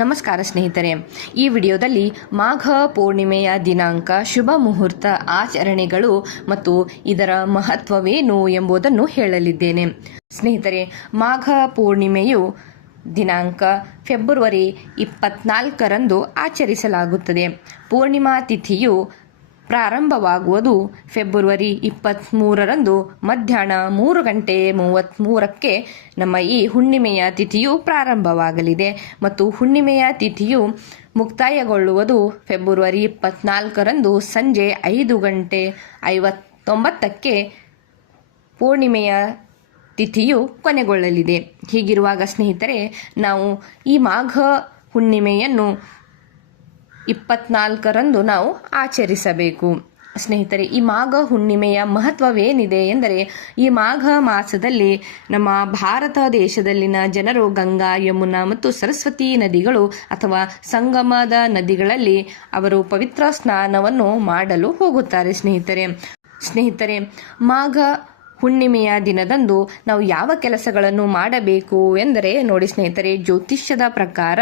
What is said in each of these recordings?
ನಮಸ್ಕಾರ ಸ್ನೇಹಿತರೆ, ಈ ವಿಡಿಯೋದಲ್ಲಿ ಮಾಘ ಪೂರ್ಣಿಮೆಯ ದಿನಾಂಕ, ಶುಭ ಮುಹೂರ್ತ, ಆಚರಣೆಗಳು ಮತ್ತು ಇದರ ಮಹತ್ವವೇನು ಎಂಬುದನ್ನು ಹೇಳಲಿದ್ದೇನೆ. ಸ್ನೇಹಿತರೆ, ಮಾಘ ಪೂರ್ಣಿಮೆಯು ದಿನಾಂಕ ಫೆಬ್ರವರಿ 24ರಂದು ಆಚರಿಸಲಾಗುತ್ತದೆ. ಪೂರ್ಣಿಮಾ ತಿಥಿಯು ಪ್ರಾರಂಭವಾಗುವುದು ಫೆಬ್ರವರಿ 23ರಂದು ಮಧ್ಯಾಹ್ನ 3:33ಕ್ಕೆ ನಮ್ಮ ಈ ಹುಣ್ಣಿಮೆಯ ತಿಥಿಯು ಪ್ರಾರಂಭವಾಗಲಿದೆ ಮತ್ತು ಹುಣ್ಣಿಮೆಯ ತಿಥಿಯು ಮುಕ್ತಾಯಗೊಳ್ಳುವುದು ಫೆಬ್ರವರಿ 24ರಂದು ಸಂಜೆ 5:59ಕ್ಕೆ ಪೂರ್ಣಿಮೆಯ ತಿಥಿಯು ಕೊನೆಗೊಳ್ಳಲಿದೆ. ಹೀಗಿರುವಾಗ ಸ್ನೇಹಿತರೆ, ನಾವು ಈ ಮಾಘ ಹುಣ್ಣಿಮೆಯನ್ನು 24ರಂದು ನಾವು ಆಚರಿಸಬೇಕು. ಸ್ನೇಹಿತರೆ, ಈ ಮಾಘ ಹುಣ್ಣಿಮೆಯ ಮಹತ್ವವೇನಿದೆ ಎಂದರೆ, ಈ ಮಾಘ ಮಾಸದಲ್ಲಿ ನಮ್ಮ ಭಾರತ ದೇಶದಲ್ಲಿನ ಜನರು ಗಂಗಾ, ಯಮುನಾ ಮತ್ತು ಸರಸ್ವತಿ ನದಿಗಳು ಅಥವಾ ಸಂಗಮದ ನದಿಗಳಲ್ಲಿ ಅವರು ಪವಿತ್ರ ಸ್ನಾನವನ್ನು ಮಾಡಲು ಹೋಗುತ್ತಾರೆ. ಸ್ನೇಹಿತರೆ, ಮಾಘ ಹುಣ್ಣಿಮೆಯ ದಿನದಂದು ನಾವು ಯಾವ ಕೆಲಸಗಳನ್ನು ಮಾಡಬೇಕು ಎಂದರೆ ನೋಡಿ ಸ್ನೇಹಿತರೆ, ಜ್ಯೋತಿಷ್ಯದ ಪ್ರಕಾರ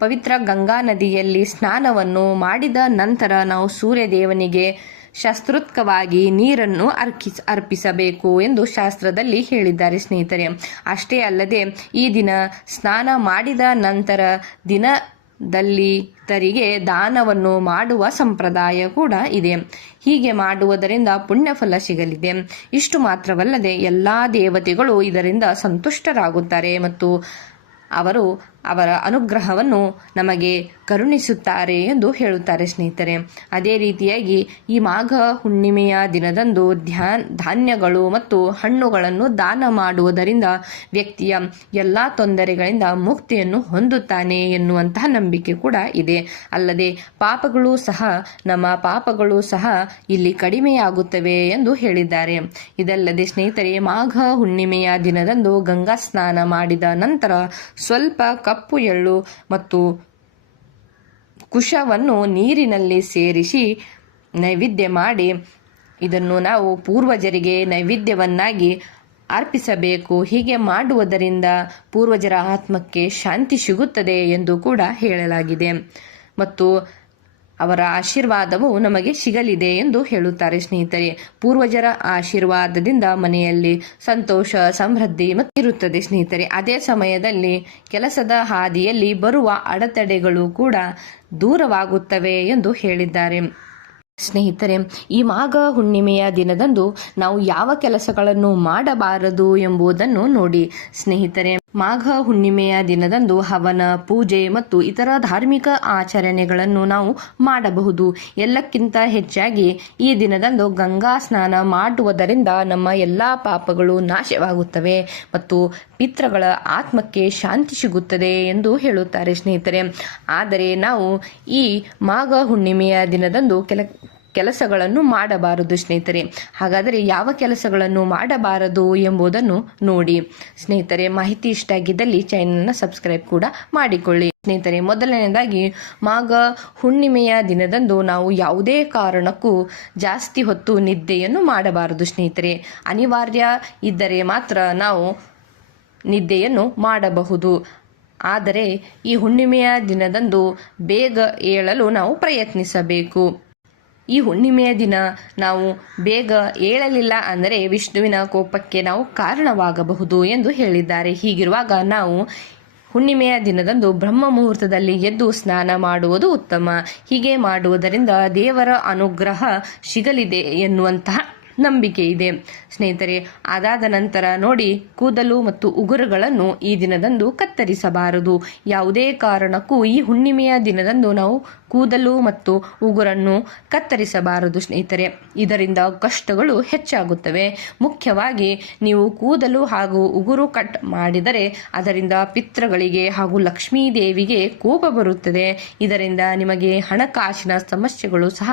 ಪವಿತ್ರ ಗಂಗಾ ನದಿಯಲ್ಲಿ ಸ್ನಾನವನ್ನು ಮಾಡಿದ ನಂತರ ನಾವು ಸೂರ್ಯದೇವನಿಗೆ ಶಾಸ್ತ್ರೋಕ್ತವಾಗಿ ನೀರನ್ನು ಅರ್ಪಿಸಬೇಕು ಎಂದು ಶಾಸ್ತ್ರದಲ್ಲಿ ಹೇಳಿದ್ದಾರೆ. ಸ್ನೇಹಿತರೆ, ಅಷ್ಟೇ ಅಲ್ಲದೆ ಈ ದಿನ ಸ್ನಾನ ಮಾಡಿದ ನಂತರ ದಲಿತರಿಗೆ ದಾನವನ್ನು ಮಾಡುವ ಸಂಪ್ರದಾಯ ಕೂಡ ಇದೆ. ಹೀಗೆ ಮಾಡುವುದರಿಂದ ಪುಣ್ಯಫಲ ಸಿಗಲಿದೆ. ಇಷ್ಟು ಮಾತ್ರವಲ್ಲದೆ ಎಲ್ಲ ದೇವತೆಗಳು ಇದರಿಂದ ಸಂತುಷ್ಟರಾಗುತ್ತಾರೆ ಮತ್ತು ಅವರು ಅವರ ಅನುಗ್ರಹವನ್ನು ನಮಗೆ ಕರುಣಿಸುತ್ತಾರೆ ಎಂದು ಹೇಳುತ್ತಾರೆ. ಸ್ನೇಹಿತರೆ, ಅದೇ ರೀತಿಯಾಗಿ ಈ ಮಾಘ ಹುಣ್ಣಿಮೆಯ ದಿನದಂದು ಧಾನ್ಯಗಳು ಮತ್ತು ಹಣ್ಣುಗಳನ್ನು ದಾನ ಮಾಡುವುದರಿಂದ ವ್ಯಕ್ತಿಯ ಎಲ್ಲ ತೊಂದರೆಗಳಿಂದ ಮುಕ್ತಿಯನ್ನು ಹೊಂದುತ್ತಾನೆ ಎನ್ನುವಂತಹ ನಂಬಿಕೆ ಕೂಡ ಇದೆ. ಅಲ್ಲದೆ ನಮ್ಮ ಪಾಪಗಳು ಸಹ ಇಲ್ಲಿ ಕಡಿಮೆಯಾಗುತ್ತವೆ ಎಂದು ಹೇಳಿದ್ದಾರೆ. ಇದಲ್ಲದೆ ಸ್ನೇಹಿತರೆ, ಮಾಘ ಹುಣ್ಣಿಮೆಯ ದಿನದಂದು ಗಂಗಾ ಸ್ನಾನ ಮಾಡಿದ ನಂತರ ಸ್ವಲ್ಪ ಕಪ್ಪು ಎಳ್ಳು ಮತ್ತು ಕುಶವನ್ನು ನೀರಿನಲ್ಲಿ ಸೇರಿಸಿ ನೈವೇದ್ಯ ಮಾಡಿ ಇದನ್ನು ನಾವು ಪೂರ್ವಜರಿಗೆ ನೈವೇದ್ಯವನ್ನಾಗಿ ಅರ್ಪಿಸಬೇಕು. ಹೀಗೆ ಮಾಡುವುದರಿಂದ ಪೂರ್ವಜರ ಆತ್ಮಕ್ಕೆ ಶಾಂತಿ ಸಿಗುತ್ತದೆ ಎಂದು ಕೂಡ ಹೇಳಲಾಗಿದೆ ಮತ್ತು ಅವರ ಆಶೀರ್ವಾದವು ನಮಗೆ ಸಿಗಲಿದೆ ಎಂದು ಹೇಳುತ್ತಾರೆ. ಸ್ನೇಹಿತರೆ, ಪೂರ್ವಜರ ಆಶೀರ್ವಾದದಿಂದ ಮನೆಯಲ್ಲಿ ಸಂತೋಷ, ಸಮೃದ್ಧಿ ಇರುತ್ತದೆ. ಸ್ನೇಹಿತರೆ, ಅದೇ ಸಮಯದಲ್ಲಿ ಕೆಲಸದ ಹಾದಿಯಲ್ಲಿ ಬರುವ ಅಡೆತಡೆಗಳು ಕೂಡ ದೂರವಾಗುತ್ತವೆ ಎಂದು ಹೇಳಿದ್ದಾರೆ. ಸ್ನೇಹಿತರೆ, ಈ ಮಾಘ ಹುಣ್ಣಿಮೆಯ ದಿನದಂದು ನಾವು ಯಾವ ಕೆಲಸಗಳನ್ನು ಮಾಡಬಾರದು ಎಂಬುದನ್ನು ನೋಡಿ. ಸ್ನೇಹಿತರೆ, ಮಾಘ ಹುಣ್ಣಿಮೆಯ ದಿನದಂದು ಹವನ, ಪೂಜೆ ಮತ್ತು ಇತರ ಧಾರ್ಮಿಕ ಆಚರಣೆಗಳನ್ನು ನಾವು ಮಾಡಬಹುದು. ಎಲ್ಲಕ್ಕಿಂತ ಹೆಚ್ಚಾಗಿ ಈ ದಿನದಂದು ಗಂಗಾ ಸ್ನಾನ ಮಾಡುವುದರಿಂದ ನಮ್ಮ ಎಲ್ಲ ಪಾಪಗಳು ನಾಶವಾಗುತ್ತವೆ ಮತ್ತು ಪಿತೃಗಳ ಆತ್ಮಕ್ಕೆ ಶಾಂತಿ ಸಿಗುತ್ತದೆ ಎಂದು ಹೇಳುತ್ತಾರೆ. ಸ್ನೇಹಿತರೆ, ಆದರೆ ನಾವು ಈ ಮಾಘ ಹುಣ್ಣಿಮೆಯ ದಿನದಂದು ಕೆಲಸಗಳನ್ನು ಮಾಡಬಾರದು. ಸ್ನೇಹಿತರೆ, ಹಾಗಾದರೆ ಯಾವ ಕೆಲಸಗಳನ್ನು ಮಾಡಬಾರದು ಎಂಬುದನ್ನು ನೋಡಿ. ಸ್ನೇಹಿತರೆ, ಮಾಹಿತಿ ಇಷ್ಟ ಆಗಿದ್ದಲ್ಲಿ ಚಾನೆಲ್ನ ಸಬ್ಸ್ಕ್ರೈಬ್ ಕೂಡ ಮಾಡಿಕೊಳ್ಳಿ. ಸ್ನೇಹಿತರೆ, ಮೊದಲನೇದಾಗಿ ಮಾಘ ಹುಣ್ಣಿಮೆಯ ದಿನದಂದು ನಾವು ಯಾವುದೇ ಕಾರಣಕ್ಕೂ ಜಾಸ್ತಿ ಹೊತ್ತು ನಿದ್ದೆಯನ್ನು ಮಾಡಬಾರದು. ಸ್ನೇಹಿತರೆ, ಅನಿವಾರ್ಯ ಇದ್ದರೆ ಮಾತ್ರ ನಾವು ನಿದ್ದೆಯನ್ನು ಮಾಡಬಹುದು. ಆದರೆ ಈ ಹುಣ್ಣಿಮೆಯ ದಿನದಂದು ಬೇಗ ಏಳಲು ನಾವು ಪ್ರಯತ್ನಿಸಬೇಕು. ಈ ಹುಣ್ಣಿಮೆಯ ದಿನ ನಾವು ಬೇಗ ಏಳಲಿಲ್ಲ ಅಂದರೆ ವಿಷ್ಣುವಿನ ಕೋಪಕ್ಕೆ ನಾವು ಕಾರಣವಾಗಬಹುದು ಎಂದು ಹೇಳಿದ್ದಾರೆ. ಹೀಗಿರುವಾಗ ನಾವು ಹುಣ್ಣಿಮೆಯ ದಿನದಂದು ಬ್ರಹ್ಮ ಮುಹೂರ್ತದಲ್ಲಿ ಎದ್ದು ಸ್ನಾನ ಮಾಡುವುದು ಉತ್ತಮ. ಹೀಗೆ ಮಾಡುವುದರಿಂದ ದೇವರ ಅನುಗ್ರಹ ಸಿಗಲಿದೆ ಎನ್ನುವಂತಹ ನಂಬಿಕೆ ಇದೆ. ಸ್ನೇಹಿತರೆ, ಅದಾದ ನಂತರ ನೋಡಿ, ಕೂದಲು ಮತ್ತು ಉಗುರುಗಳನ್ನು ಈ ದಿನದಂದು ಕತ್ತರಿಸಬಾರದು. ಯಾವುದೇ ಕಾರಣಕ್ಕೂ ಈ ಹುಣ್ಣಿಮೆಯ ದಿನದಂದು ನಾವು ಕೂದಲು ಮತ್ತು ಉಗುರನ್ನು ಕತ್ತರಿಸಬಾರದು. ಸ್ನೇಹಿತರೆ, ಇದರಿಂದ ಕಷ್ಟಗಳು ಹೆಚ್ಚಾಗುತ್ತವೆ. ಮುಖ್ಯವಾಗಿ ನೀವು ಕೂದಲು ಹಾಗೂ ಉಗುರು ಕಟ್ ಮಾಡಿದರೆ ಅದರಿಂದ ಪಿತೃಗಳಿಗೆ ಹಾಗೂ ಲಕ್ಷ್ಮೀ ದೇವಿಗೆ ಕೋಪ ಬರುತ್ತದೆ. ಇದರಿಂದ ನಿಮಗೆ ಹಣಕಾಸಿನ ಸಮಸ್ಯೆಗಳು ಸಹ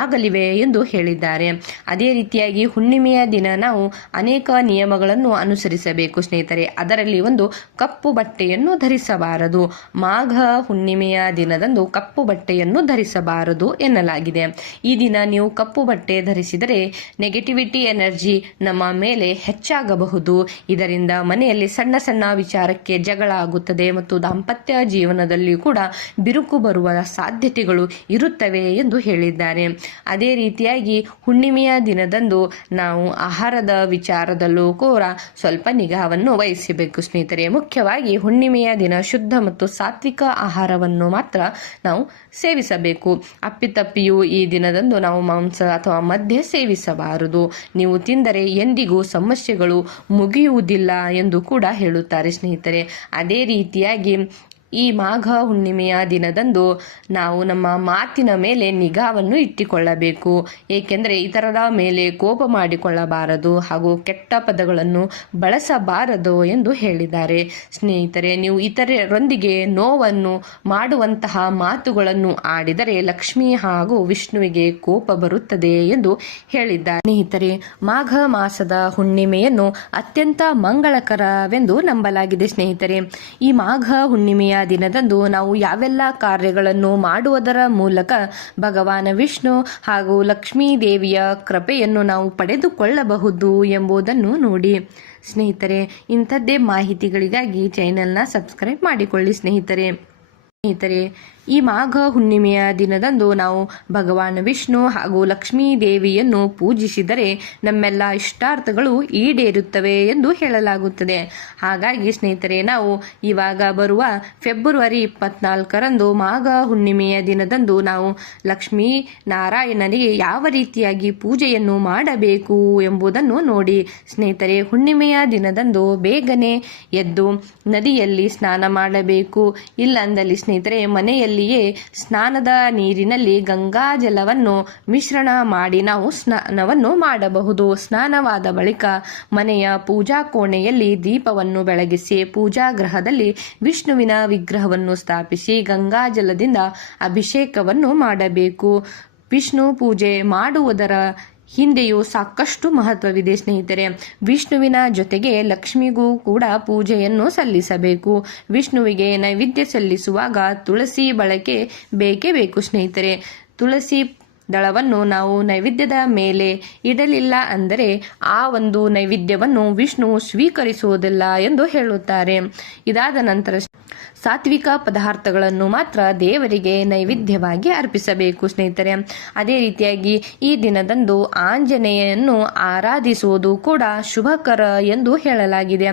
ಆಗಲಿವೆ ಎಂದು ಹೇಳಿದ್ದಾರೆ. ಅದೇ ರೀತಿ ರೀತಿಯಾಗಿ ಹುಣ್ಣಿಮೆಯ ದಿನ ನಾವು ಅನೇಕ ನಿಯಮಗಳನ್ನು ಅನುಸರಿಸಬೇಕು ಸ್ನೇಹಿತರೆ. ಅದರಲ್ಲಿ ಒಂದು ಕಪ್ಪು ಬಟ್ಟೆಯನ್ನು ಧರಿಸಬಾರದು. ಮಾಘ ಹುಣ್ಣಿಮೆಯ ದಿನದಂದು ಕಪ್ಪು ಬಟ್ಟೆಯನ್ನು ಧರಿಸಬಾರದು ಎನ್ನಲಾಗಿದೆ. ಈ ದಿನ ನೀವು ಕಪ್ಪು ಬಟ್ಟೆ ಧರಿಸಿದರೆ ನೆಗೆಟಿವಿಟಿ ಎನರ್ಜಿ ನಮ್ಮ ಮೇಲೆ ಹೆಚ್ಚಾಗಬಹುದು. ಇದರಿಂದ ಮನೆಯಲ್ಲಿ ಸಣ್ಣ ಸಣ್ಣ ವಿಚಾರಕ್ಕೆ ಜಗಳ ಆಗುತ್ತದೆ ಮತ್ತು ದಾಂಪತ್ಯ ಜೀವನದಲ್ಲಿ ಕೂಡ ಬಿರುಕು ಬರುವ ಸಾಧ್ಯತೆಗಳು ಇರುತ್ತವೆ ಎಂದು ಹೇಳಿದ್ದಾರೆ. ಅದೇ ರೀತಿಯಾಗಿ ಹುಣ್ಣಿಮೆಯ ದಿನದಂದು ನಾವು ಆಹಾರದ ವಿಚಾರದಲ್ಲೂ ಕೂಡ ಸ್ವಲ್ಪ ನಿಗಾವನ್ನು ವಹಿಸಬೇಕು ಸ್ನೇಹಿತರೆ. ಮುಖ್ಯವಾಗಿ ಹುಣ್ಣಿಮೆಯ ದಿನ ಶುದ್ಧ ಮತ್ತು ಸಾತ್ವಿಕ ಆಹಾರವನ್ನು ಮಾತ್ರ ನಾವು ಸೇವಿಸಬೇಕು. ಅಪ್ಪಿತಪ್ಪಿಯೂ ಈ ದಿನದಂದು ನಾವು ಮಾಂಸ ಅಥವಾ ಮದ್ಯ ಸೇವಿಸಬಾರದು. ನೀವು ತಿಂದರೆ ಎಂದಿಗೂ ಸಮಸ್ಯೆಗಳು ಮುಗಿಯುವುದಿಲ್ಲ ಎಂದು ಕೂಡ ಹೇಳುತ್ತಾರೆ ಸ್ನೇಹಿತರೆ. ಅದೇ ರೀತಿಯಾಗಿ ಈ ಮಾಘ ಹುಣ್ಣಿಮೆಯ ದಿನದಂದು ನಾವು ನಮ್ಮ ಮಾತಿನ ಮೇಲೆ ನಿಗಾವನ್ನು ಇಟ್ಟುಕೊಳ್ಳಬೇಕು. ಏಕೆಂದರೆ ಇತರರ ಮೇಲೆ ಕೋಪ ಮಾಡಿಕೊಳ್ಳಬಾರದು ಹಾಗೂ ಕೆಟ್ಟ ಪದಗಳನ್ನು ಬಳಸಬಾರದು ಎಂದು ಹೇಳಿದ್ದಾರೆ ಸ್ನೇಹಿತರೆ. ನೀವು ಇತರರೊಂದಿಗೆ ನೋವನ್ನು ಮಾಡುವಂತಹ ಮಾತುಗಳನ್ನು ಆಡಿದರೆ ಲಕ್ಷ್ಮಿ ಹಾಗೂ ವಿಷ್ಣುವಿಗೆ ಕೋಪ ಬರುತ್ತದೆ ಎಂದು ಹೇಳಿದ್ದಾರೆ ಸ್ನೇಹಿತರೆ. ಮಾಘ ಮಾಸದ ಹುಣ್ಣಿಮೆಯನ್ನು ಅತ್ಯಂತ ಮಂಗಳಕರವೆಂದು ನಂಬಲಾಗಿದೆ ಸ್ನೇಹಿತರೆ. ಈ ಮಾಘ ಹುಣ್ಣಿಮೆಯ ದಿನದಂದು ನಾವು ಯಾವೆಲ್ಲ ಕಾರ್ಯಗಳನ್ನು ಮಾಡುವುದರ ಮೂಲಕ ಭಗವಾನ ವಿಷ್ಣು ಹಾಗೂ ಲಕ್ಷ್ಮೀ ದೇವಿಯ ಕೃಪೆಯನ್ನು ನಾವು ಪಡೆದುಕೊಳ್ಳಬಹುದು ಎಂಬುದನ್ನು ನೋಡಿ ಸ್ನೇಹಿತರೆ. ಇಂಥದ್ದೇ ಮಾಹಿತಿಗಳಿಗಾಗಿ ಚಾನೆಲ್ನ ಸಬ್ಸ್ಕ್ರೈಬ್ ಮಾಡಿಕೊಳ್ಳಿ ಸ್ನೇಹಿತರೆ. ಈ ಮಾಘ ಹುಣ್ಣಿಮೆಯ ದಿನದಂದು ನಾವು ಭಗವಾನ್ ವಿಷ್ಣು ಹಾಗೂ ಲಕ್ಷ್ಮೀ ದೇವಿಯನ್ನು ಪೂಜಿಸಿದರೆ ನಮ್ಮೆಲ್ಲ ಇಷ್ಟಾರ್ಥಗಳು ಈಡೇರುತ್ತವೆ ಎಂದು ಹೇಳಲಾಗುತ್ತದೆ. ಹಾಗಾಗಿ ಸ್ನೇಹಿತರೆ, ನಾವು ಇವಾಗ ಬರುವ ಫೆಬ್ರವರಿ 24ರಂದು ಮಾಘ ಹುಣ್ಣಿಮೆಯ ದಿನದಂದು ನಾವು ಲಕ್ಷ್ಮೀ ನಾರಾಯಣನಿಗೆ ಯಾವ ರೀತಿಯಾಗಿ ಪೂಜೆಯನ್ನು ಮಾಡಬೇಕು ಎಂಬುದನ್ನು ನೋಡಿ ಸ್ನೇಹಿತರೆ. ಹುಣ್ಣಿಮೆಯ ದಿನದಂದು ಬೇಗನೆ ಎದ್ದು ನದಿಯಲ್ಲಿ ಸ್ನಾನ ಮಾಡಬೇಕು. ಇಲ್ಲಂದಲ್ಲಿ ಸ್ನೇಹಿತರೆ, ಮನೆಯಲ್ಲಿಯೇ ಸ್ನಾನದ ನೀರಿನಲ್ಲಿ ಗಂಗಾ ಜಲವನ್ನು ಮಿಶ್ರಣ ಮಾಡಿ ನಾವು ಸ್ನಾನವನ್ನು ಮಾಡಬಹುದು. ಸ್ನಾನವಾದ ಬಳಿಕ ಮನೆಯ ಪೂಜಾ ಕೋಣೆಯಲ್ಲಿ ದೀಪವನ್ನು ಬೆಳಗಿಸಿ ಪೂಜಾ ಗೃಹದಲ್ಲಿ ವಿಷ್ಣುವಿನ ವಿಗ್ರಹವನ್ನು ಸ್ಥಾಪಿಸಿ ಗಂಗಾ ಜಲದಿಂದ ಅಭಿಷೇಕವನ್ನು ಮಾಡಬೇಕು. ವಿಷ್ಣು ಪೂಜೆ ಮಾಡುವುದರ ಹಿಂದೆಯೂ ಸಾಕಷ್ಟು ಮಹತ್ವವಿದೆ ಸ್ನೇಹಿತರೆ. ವಿಷ್ಣುವಿನ ಜೊತೆಗೆ ಲಕ್ಷ್ಮಿಗೂ ಕೂಡ ಪೂಜೆಯನ್ನು ಸಲ್ಲಿಸಬೇಕು. ವಿಷ್ಣುವಿಗೆ ನೈವೇದ್ಯ ಸಲ್ಲಿಸುವಾಗ ತುಳಸಿ ಬಳಕೆ ಬೇಕೇ ಬೇಕು ಸ್ನೇಹಿತರೆ. ತುಳಸಿ ದಳವನ್ನು ನಾವು ನೈವೇದ್ಯದ ಮೇಲೆ ಇಡಲಿಲ್ಲ ಅಂದರೆ ಆ ಒಂದು ನೈವೇದ್ಯವನ್ನು ವಿಷ್ಣು ಸ್ವೀಕರಿಸುವುದಿಲ್ಲ ಎಂದು ಹೇಳುತ್ತಾರೆ. ಇದಾದ ನಂತರ ಸಾತ್ವಿಕ ಪದಾರ್ಥಗಳನ್ನು ಮಾತ್ರ ದೇವರಿಗೆ ನೈವೇದ್ಯವಾಗಿ ಅರ್ಪಿಸಬೇಕು ಸ್ನೇಹಿತರೆ. ಅದೇ ರೀತಿಯಾಗಿ ಈ ದಿನದಂದು ಆಂಜನೇಯನ್ನು ಆರಾಧಿಸುವುದು ಕೂಡ ಶುಭಕರ ಎಂದು ಹೇಳಲಾಗಿದೆ.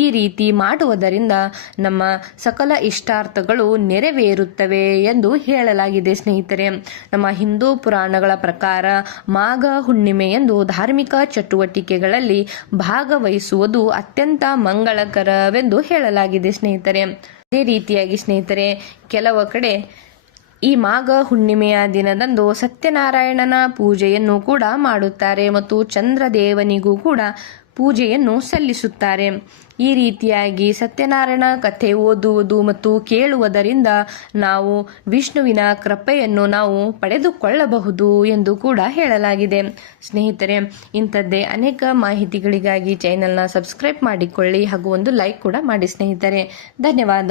ಈ ರೀತಿ ಮಾಡುವುದರಿಂದ ನಮ್ಮ ಸಕಲ ಇಷ್ಟಾರ್ಥಗಳು ನೆರವೇರುತ್ತವೆ ಎಂದು ಹೇಳಲಾಗಿದೆ ಸ್ನೇಹಿತರೆ. ನಮ್ಮ ಹಿಂದೂ ಪುರಾಣಗಳ ಪ್ರಕಾರ ಮಾಘ ಹುಣ್ಣಿಮೆಯಂದು ಧಾರ್ಮಿಕ ಚಟುವಟಿಕೆಗಳಲ್ಲಿ ಭಾಗವಹಿಸುವುದು ಅತ್ಯಂತ ಮಂಗಳಕರವೆಂದು ಹೇಳಲಾಗಿದೆ ಸ್ನೇಹಿತರೆ. ಅದೇ ರೀತಿಯಾಗಿ ಸ್ನೇಹಿತರೆ, ಕೆಲವು ಕಡೆ ಈ ಮಾಘ ಹುಣ್ಣಿಮೆಯ ದಿನದಂದು ಸತ್ಯನಾರಾಯಣನ ಪೂಜೆಯನ್ನು ಕೂಡ ಮಾಡುತ್ತಾರೆ ಮತ್ತು ಚಂದ್ರದೇವನಿಗೂ ಕೂಡ ಪೂಜೆಯನ್ನು ಸಲ್ಲಿಸುತ್ತಾರೆ. ಈ ರೀತಿಯಾಗಿ ಸತ್ಯನಾರಾಯಣ ಕಥೆ ಓದುವುದು ಮತ್ತು ಕೇಳುವುದರಿಂದ ನಾವು ವಿಷ್ಣುವಿನ ಕೃಪೆಯನ್ನು ನಾವು ಪಡೆದುಕೊಳ್ಳಬಹುದು ಎಂದು ಕೂಡ ಹೇಳಲಾಗಿದೆ ಸ್ನೇಹಿತರೆ. ಇಂಥದ್ದೇ ಅನೇಕ ಮಾಹಿತಿಗಳಿಗಾಗಿ ಚಾನೆಲ್ನ ಸಬ್ಸ್ಕ್ರೈಬ್ ಮಾಡಿಕೊಳ್ಳಿ ಹಾಗೂ ಒಂದು ಲೈಕ್ ಕೂಡ ಮಾಡಿ ಸ್ನೇಹಿತರೆ. ಧನ್ಯವಾದ.